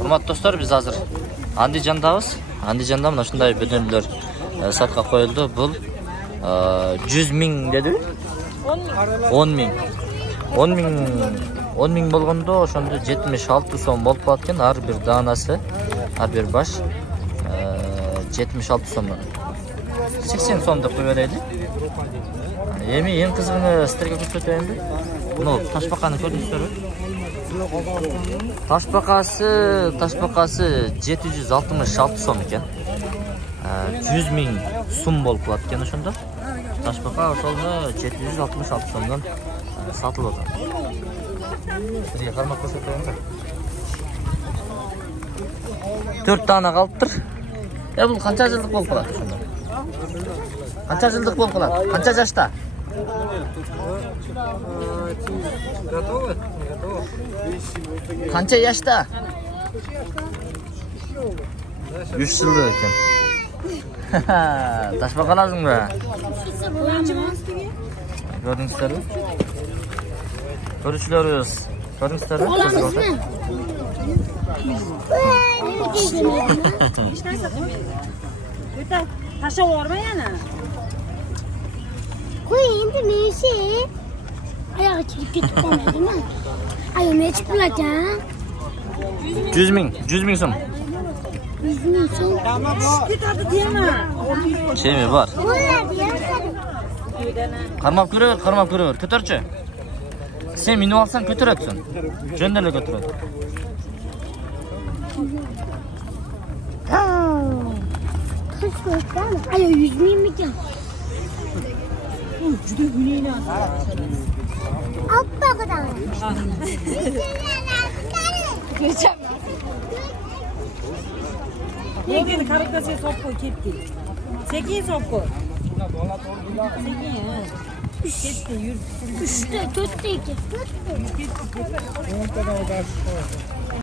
Урматтуу достор, биз азыр Андижандабыз. Андижанда мына ушундай бөдөнлөр сатка коюлду. Бул 100 миң дедиби? 10 миң. 10 миң болгондо ошондо 76 сом болуп калат экен. Ар бир даанасы, ар бир баш 76 сом. 80 сом деп кое берели. Эми эң кызыгын сиздерге көрсөтөйүн. Мына ташбаканы көрдүңүздөрбү? Ташбакасы 766 сом экен. 100 миң сум болуп калат экен ошондо. Ташбака ошолду 766 сомдон сатылып атат. Сизге кармак көрсөтөйүн да. 4 даана калыптыр. Бул канча жылдык болуп калат ошондо? Канча жылдык болуп калат? Канча жашта? Готовы? Канча жашта? 3 жылдык экен. Ташбака аласыңбы? Көрдүңүздөрбү? Көрүүчүлөрүбүз, көрдүңүздөрбү? Taşa varma yana. Koyayım da neyse. Ayağı çekip gidip olmadı mı? Ayağımı açıp bulacağım. 100 ming so'm. 100 ming so'm. Git hadi diyeme. Şey mi var? Olmadı ya. Karmap görüver. Kötörçü. Sen minip alsan kötüreksün. Jöndele götürür. Ayağı 100 ming mi can? Cüde güneyine at. Abba kadar. Geçeceğim. Yengeni karıkta sen sok koy kepki. Sekiyi sok koy. Sekiyi ha. Kepki yürü. 3'te 4'te 2.